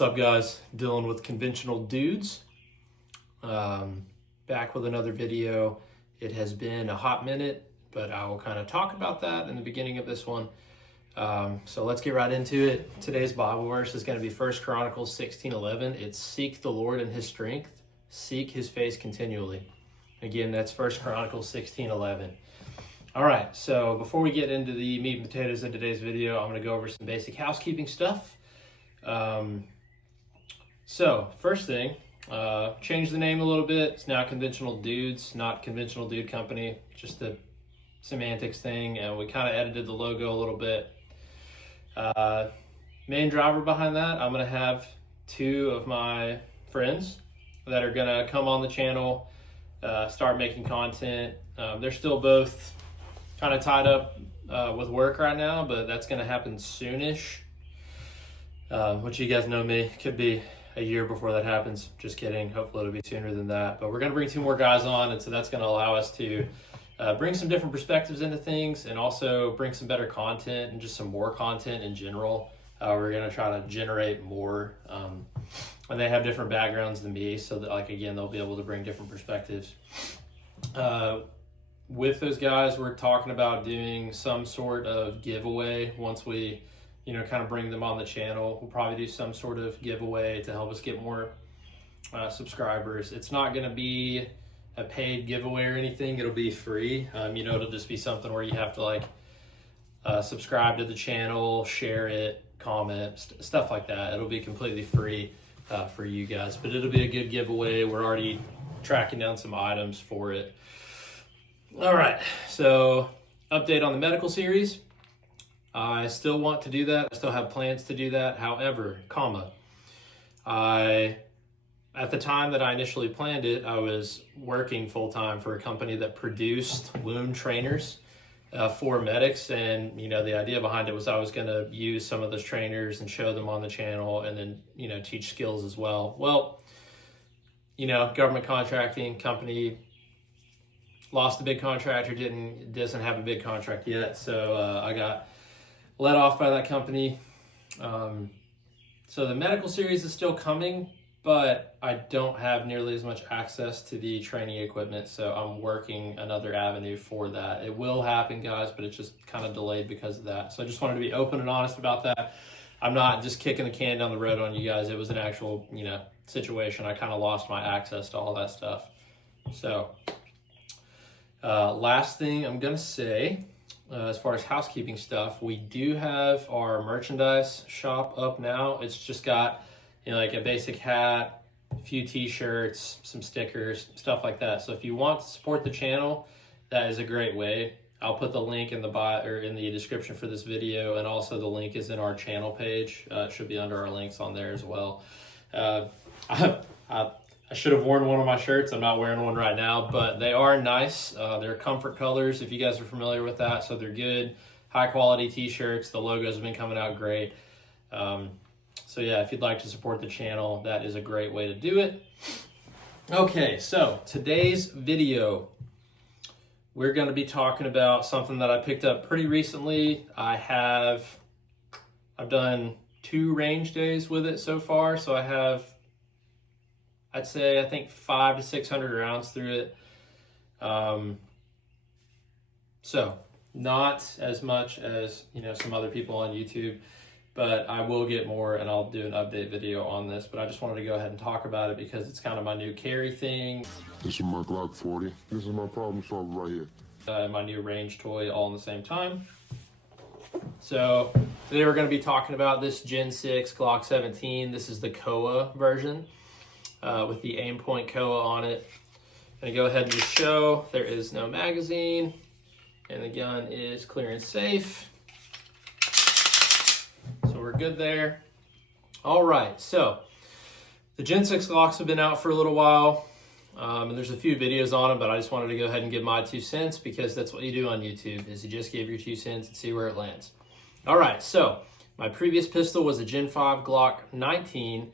What's up, guys? Dealing with conventional dudes. Back with another video. It has been a hot minute, but I will kind of talk about that in the beginning of this one. So let's get right into it. Today's Bible verse is going to be 1 Chronicles 16:11. It's seek the Lord in his strength, seek his face continually. Again, that's 1 Chronicles 16:11. All right, so before we get into the meat and potatoes of today's video, I'm going to go over some basic housekeeping stuff. So first thing, change the name a little bit. It's now Conventional Dudes, not Conventional Dude Company, just a semantics thing. And we kind of edited the logo a little bit. Main driver behind that, I'm going to have two of my friends that are going to come on the channel, start making content. They're still both kind of tied up with work right now, but that's going to happen soonish. Which you guys know me, could be a year before that happens. Just kidding. Hopefully it'll be sooner than that. But we're going to bring two more guys on, and so that's going to allow us to bring some different perspectives into things and also bring some better content and just some more content in general. We're going to try to generate more. And they have different backgrounds than me, so that, like, again, they'll be able to bring different perspectives. With those guys, we're talking about doing some sort of giveaway once we kind of bring them on the channel. We'll probably do some sort of giveaway to help us get more subscribers. It's not going to be a paid giveaway or anything. It'll be free. It'll just be something where you have to subscribe to the channel, share it, comment, stuff like that. It'll be completely free for you guys, but it'll be a good giveaway. We're already tracking down some items for it. All right, so update on the medical series. I still want to do that. I still have plans to do that. However, at the time that I initially planned it, I was working full-time for a company that produced wound trainers for medics. And, the idea behind it was I was going to use some of those trainers and show them on the channel and then, teach skills as well. Well, government contracting company lost a big contractor, doesn't have a big contract yet. So I got let off by that company. So the medical series is still coming, but I don't have nearly as much access to the training equipment, so I'm working another avenue for that. It will happen, guys, but it's just kind of delayed because of that. So I just wanted to be open and honest about that. I'm not just kicking the can down the road on you guys. It was an actual, situation. I kind of lost my access to all that stuff. So last thing I'm going to say, as far as housekeeping stuff, we do have our merchandise shop up now. It's just got, like a basic hat, a few t-shirts, some stickers, stuff like that. So if you want to support the channel, that is a great way. I'll put the link in the bio or in the description for this video, and also the link is in our channel page. It should be under our links on there as well. I should have worn one of my shirts. I'm not wearing one right now, but they are nice. They're comfort colors, if you guys are familiar with that. So they're good, high quality t-shirts. The logos have been coming out great. So yeah, if you'd like to support the channel, that is a great way to do it. Okay, so today's video, we're going to be talking about something that I picked up pretty recently. I've done 2 range days with it so far. So I have, I think 500 to 600 rounds through it. So not as much as, some other people on YouTube, but I will get more and I'll do an update video on this. But I just wanted to go ahead and talk about it because it's kind of my new carry thing. This is my Glock 40. This is my problem solver right here. And my new range toy all in the same time. So today we're going to be talking about this Gen 6 Glock 17. This is the COA version. With the aim point COA on it. I'm going to go ahead and just show there is no magazine and the gun is clear and safe. So we're good there. All right, so the Gen 6 Glocks have been out for a little while, and there's a few videos on them, but I just wanted to go ahead and give my 2 cents because that's what you do on YouTube, is you just give your 2 cents and see where it lands. All right, so my previous pistol was a Gen 5 Glock 19.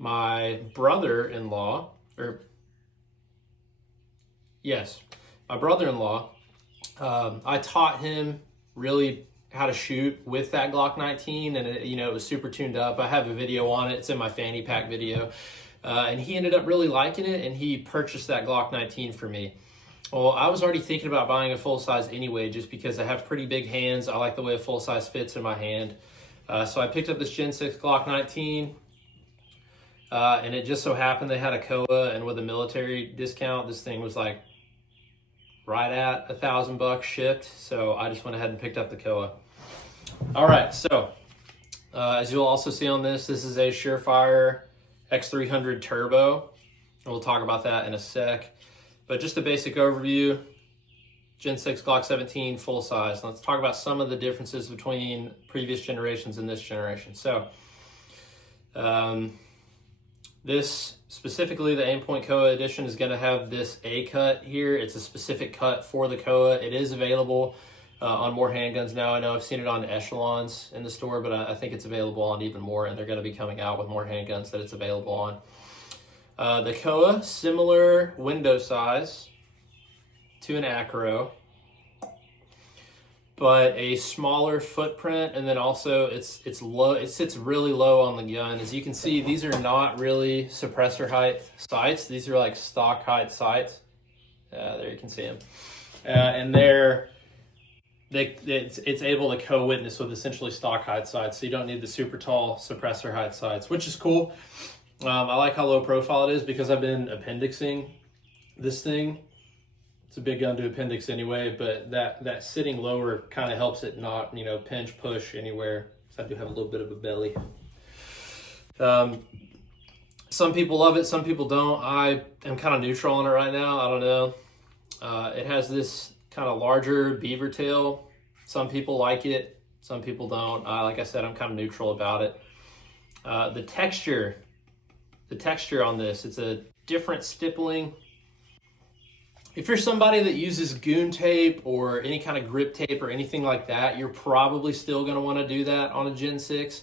My brother-in-law, I taught him really how to shoot with that Glock 19, and it was super tuned up. I have a video on it. It's in my fanny pack video. And he ended up really liking it, and he purchased that Glock 19 for me. Well, I was already thinking about buying a full size anyway, just because I have pretty big hands. I like the way a full size fits in my hand. So I picked up this Gen 6 Glock 19, and it just so happened they had a COA, and with a military discount, this thing was like right at $1,000 shipped. So I just went ahead and picked up the COA. All right, so as you'll also see on this is a Surefire X300 Turbo. We'll talk about that in a sec. But just a basic overview, Gen 6 Glock 17 full size. Let's talk about some of the differences between previous generations and this generation. So this, specifically the Aimpoint COA edition, is going to have this A cut here. It's a specific cut for the COA. It is available on more handguns now. I know I've seen it on Echelons in the store, but I think it's available on even more, and they're going to be coming out with more handguns that it's available on. The COA, similar window size to an Acro, but a smaller footprint, and then also it's low. It sits really low on the gun. As you can see, these are not really suppressor height sights. These are like stock height sights. There you can see them, and it's able to co-witness with essentially stock height sights, so you don't need the super tall suppressor height sights, which is cool. I like how low profile it is because I've been appendixing this thing. It's a big gun to appendix anyway, but that sitting lower kind of helps it not, pinch, push anywhere. So I do have a little bit of a belly. Some people love it, some people don't. I am kind of neutral on it right now. I don't know. It has this kind of larger beaver tail. Some people like it, some people don't. Like I said, I'm kind of neutral about it. The texture on this, it's a different stippling. If you're somebody that uses goon tape or any kind of grip tape or anything like that, you're probably still going to want to do that on a Gen 6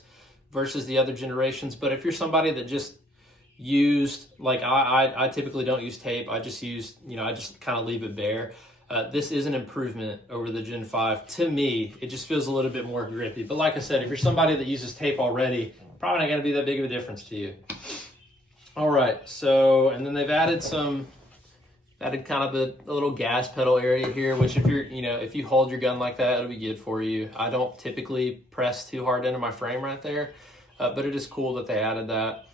versus the other generations. But if you're somebody that just used, like I typically don't use tape, I just use, I just kind of leave it bare. This is an improvement over the Gen 5. To me, it just feels a little bit more grippy. But like I said, if you're somebody that uses tape already, probably not going to be that big of a difference to you. All right, so, and then they've added kind of a little gas pedal area here, which if you're, if you hold your gun like that, it'll be good for you. I don't typically press too hard into my frame right there, but it is cool that they added that.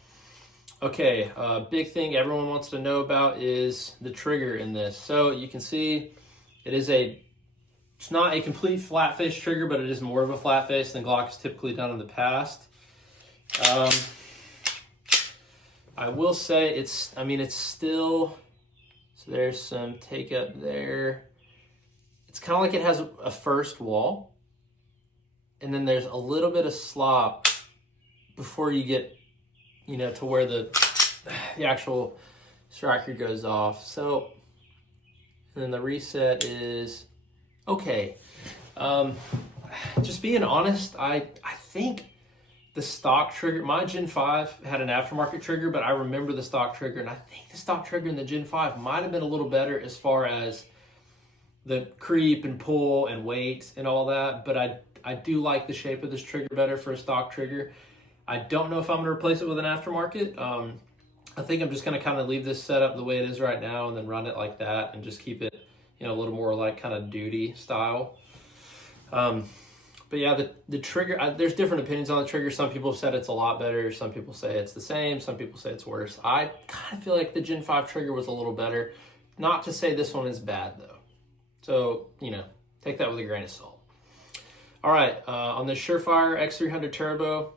Okay, big thing everyone wants to know about is the trigger in this. So you can see it's not a complete flat face trigger, but it is more of a flat face than Glock has typically done in the past. I will say it's still, so there's some take up there. It's kind of like it has a first wall, and then there's a little bit of slop before you get, to where the actual striker goes off. So, and then the reset is okay. Just being honest, I think the stock trigger, my Gen 5 had an aftermarket trigger, but I remember the stock trigger, and I think the stock trigger in the Gen 5 might have been a little better as far as the creep and pull and weight and all that, but I do like the shape of this trigger better for a stock trigger. I don't know if I'm going to replace it with an aftermarket. I think I'm just going to kind of leave this setup the way it is right now and then run it like that and just keep it, a little more like kind of duty style. But yeah, the trigger, there's different opinions on the trigger. Some people have said it's a lot better. Some people say it's the same. Some people say it's worse. I kind of feel like the Gen 5 trigger was a little better. Not to say this one is bad, though. So, take that with a grain of salt. All right, on the Surefire X300 Turbo,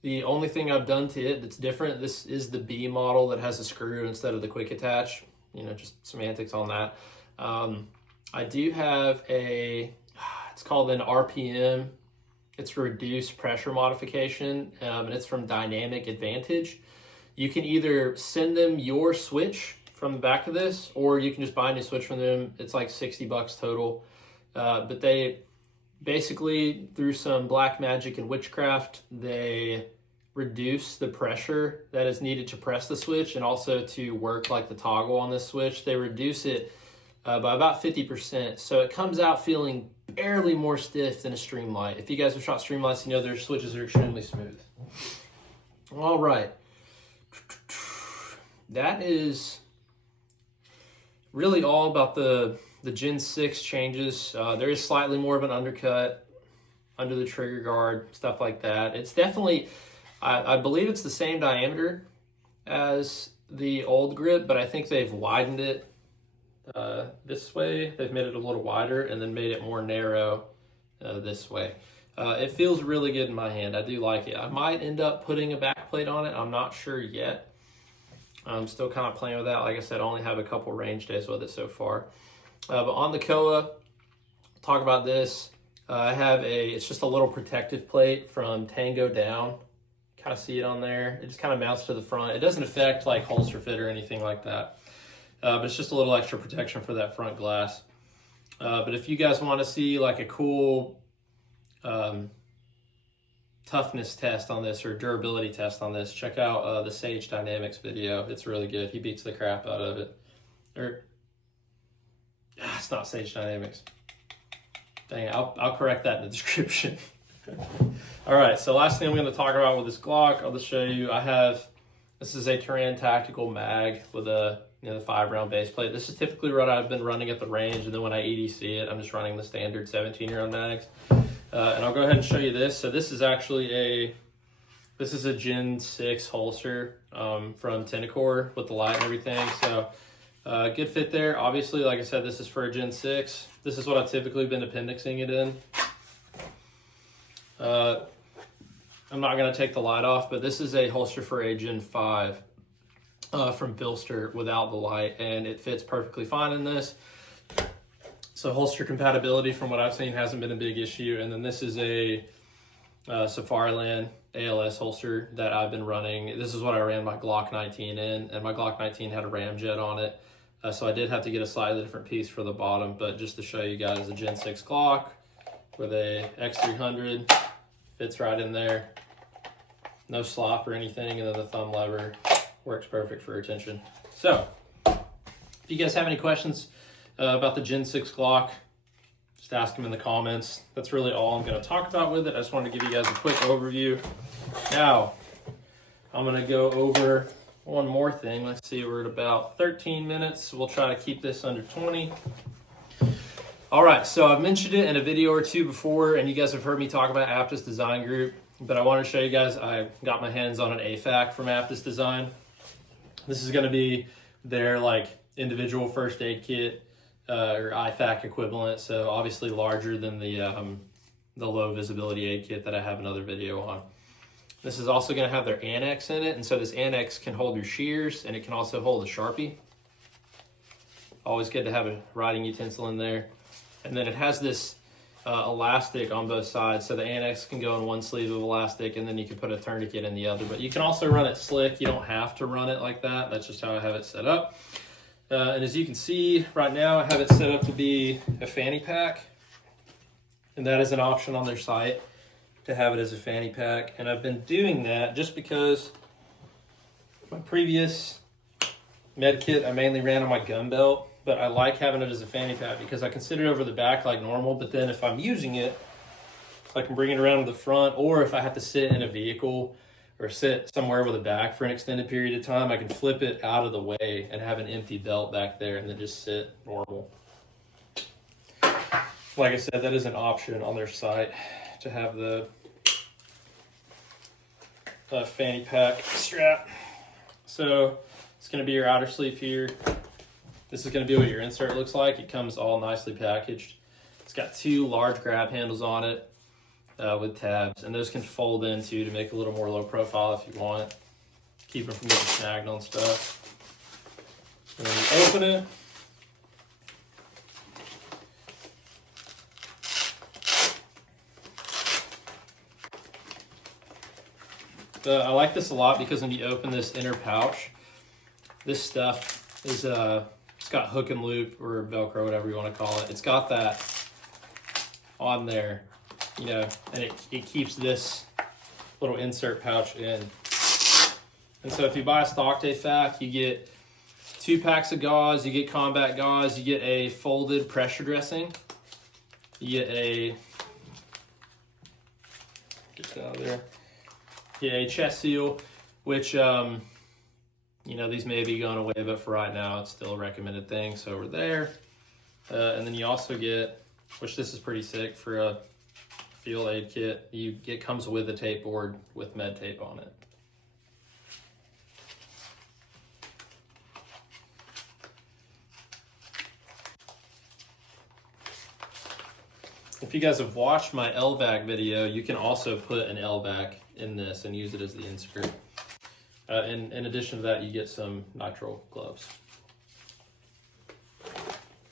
the only thing I've done to it that's different, this is the B model that has a screw instead of the quick attach. Just semantics on that. I do have it's called an RPM. It's reduced pressure modification, and it's from Dynamic Advantage. You can either send them your switch from the back of this, or you can just buy a new switch from them. It's like $60 total. But they basically, through some black magic and witchcraft, they reduce the pressure that is needed to press the switch and also to work like the toggle on this switch. They reduce it by about 50%. So it comes out feeling barely more stiff than a Streamlight. If you guys have shot Streamlights, you know their switches are extremely smooth. All right. That is really all about the Gen 6 changes. There is slightly more of an undercut under the trigger guard, stuff like that. It's definitely, I believe it's the same diameter as the old grip, but I think they've widened it this way. They've made it a little wider and then made it more narrow this way. It feels really good in my hand. I do like it. I might end up putting a back plate on it. I'm not sure yet. I'm still kind of playing with that. Like I said, I only have a couple range days with it so far. But on the COA, talk about this. I have it's just a little protective plate from Tango down. Kind of see it on there. It just kind of mounts to the front. It doesn't affect like holster fit or anything like that. But it's just a little extra protection for that front glass. But if you guys want to see like a cool toughness test on this or durability test on this, check out the Sage Dynamics video. It's really good. He beats the crap out of it. It's not Sage Dynamics. Dang it, I'll correct that in the description. All right, so last thing I'm going to talk about with this Glock, I'll just show you. This is a Turan Tactical Mag with a the 5-round base plate. This is typically what I've been running at the range, and then when I EDC it, I'm just running the standard 17-round mags. And I'll go ahead and show you this. So this is actually this is a Gen 6 holster from Tennecore with the light and everything. So good fit there. Obviously, like I said, this is for a Gen 6. This is what I've typically been appendixing it in. I'm not going to take the light off, but this is a holster for a Gen 5 from Filster without the light, and it fits perfectly fine in this. So holster compatibility, from what I've seen, hasn't been a big issue. And then this is a Safariland ALS holster that I've been running. This is what I ran my Glock 19 in, and my Glock 19 had a ramjet on it. So I did have to get a slightly different piece for the bottom, but just to show you guys, a Gen 6 Glock with a X300 fits right in there. No slop or anything, and then the thumb lever works perfect for retention. So if you guys have any questions about the Gen 6 Glock, just ask them in the comments. That's really all I'm going to talk about with it. I just wanted to give you guys a quick overview. Now, I'm going to go over one more thing. Let's see, we're at about 13 minutes. We'll try to keep this under 20. All right, so I've mentioned it in a video or two before, and you guys have heard me talk about Aptus Design Group, but I want to show you guys, I got my hands on an AFAK from Aptus Design. This is going to be their like individual first aid kit or AFAK equivalent, so obviously larger than the low visibility aid kit that I have another video on. This is also going to have their annex in it, and so this annex can hold your shears, and it can also hold a Sharpie. Always good to have a writing utensil in there. And then it has this elastic on both sides, so the annex can go in one sleeve of elastic, and then you can put a tourniquet in the other. But you can also run it slick. You don't have to run it like that. That's just how I have it set up. And as you can see, right now I have it set up to be a fanny pack, and that is an option on their site to have it as a fanny pack. And I've been doing that just because my previous med kit I mainly ran on my gun belt, but I like having it as a fanny pack because I can sit it over the back like normal, but then if I'm using it, I can bring it around to the front, or if I have to sit in a vehicle or sit somewhere with a back for an extended period of time, I can flip it out of the way and have an empty belt back there and then just sit normal. Like I said, that is an option on their site to have the fanny pack strap. So it's going to be your outer sleeve here. This is going to be what your insert looks like. It comes all nicely packaged. It's got 2 large grab handles on it with tabs, and those can fold in too to make it a little more low profile if you want. Keep them from getting snagged on stuff. And then you open it. I like this a lot because when you open this inner pouch, this stuff is it's got hook and loop or Velcro, whatever you want to call it. It's got that on there, you know, and it keeps this little insert pouch in. And so if you buy a stock AFAK, you get 2 packs of gauze. You get combat gauze. You get a folded pressure dressing. You get a, get that out of there. Yeah, a chest seal, which, you know, these may be going away, but for right now, it's still a recommended thing. So we're there. And then you also get, which this is pretty sick for a field aid kit. It comes with a tape board with med tape on it. If you guys have watched my LVAK video, you can also put an LVAK in this and use it as the insert. In addition to that, you get some nitrile gloves.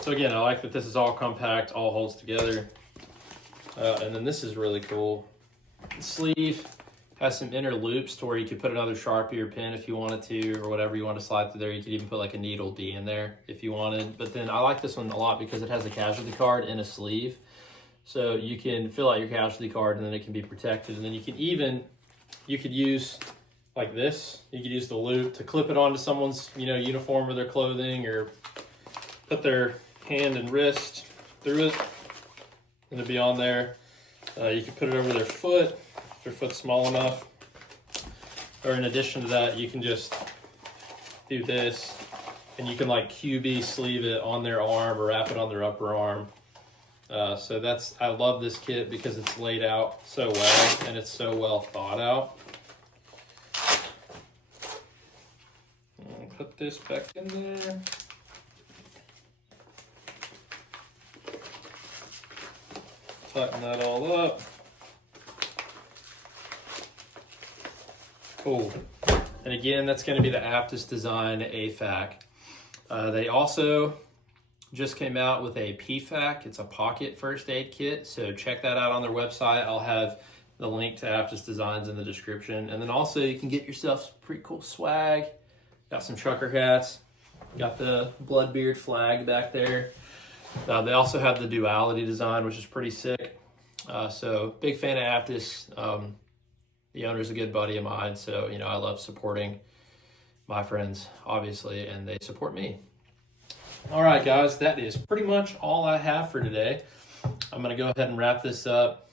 So again, I like that this is all compact, all holds together. And then this is really cool. The sleeve has some inner loops to where you could put another Sharpie or pen if you wanted to, or whatever you want to slide through there. You could even put like a needle D in there if you wanted. But then I like this one a lot because it has a casualty card in a sleeve. So you can fill out your casualty card and then it can be protected. And then you could use like this. You could use the loop to clip it onto someone's, you know, uniform or their clothing, or put their hand and wrist through it and it'll be on there. You can put it over their foot if their foot's small enough. Or in addition to that, you can just do this and you can like QB sleeve it on their arm or wrap it on their upper arm. So I love this kit because it's laid out so well and it's so well thought out. I'll put this back in there. Tighten that all up. Cool. And again, that's going to be the Aptus design AFAK. They also just came out with a PFAK. It's a pocket first aid kit. So check that out on their website. I'll have the link to Aptus Designs in the description. And then also you can get yourself some pretty cool swag. Got some trucker hats. Got the Bloodbeard flag back there. They also have the duality design, which is pretty sick. So big fan of Aptus. The owner's a good buddy of mine. So, you know, I love supporting my friends, obviously, and they support me. All right, guys, that is pretty much all I have for today. I'm going to go ahead and wrap this up.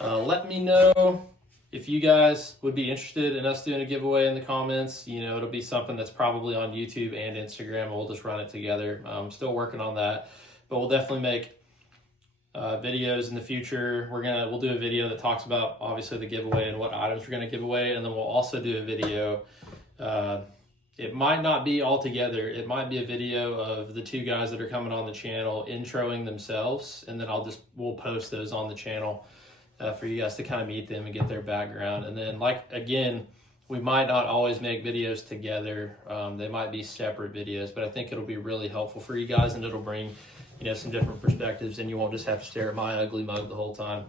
Let me know if you guys would be interested in us doing a giveaway in the comments. You know, it'll be something that's probably on YouTube and Instagram. We'll just run it together. I'm still working on that, but we'll definitely make videos in the future. We'll do a video that talks about obviously the giveaway and what items we're going to give away, and then we'll also do a video. It might not be all together. It might be a video of the 2 guys that are coming on the channel introing themselves, and then we'll post those on the channel for you guys to kind of meet them and get their background. And then, again, we might not always make videos together. They might be separate videos, but I think it'll be really helpful for you guys, and it'll bring, you know, some different perspectives, and you won't just have to stare at my ugly mug the whole time.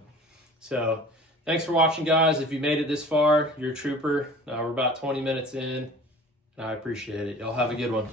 So thanks for watching, guys. If you made it this far, you're a trooper. We're about 20 minutes in. I appreciate it. Y'all have a good one.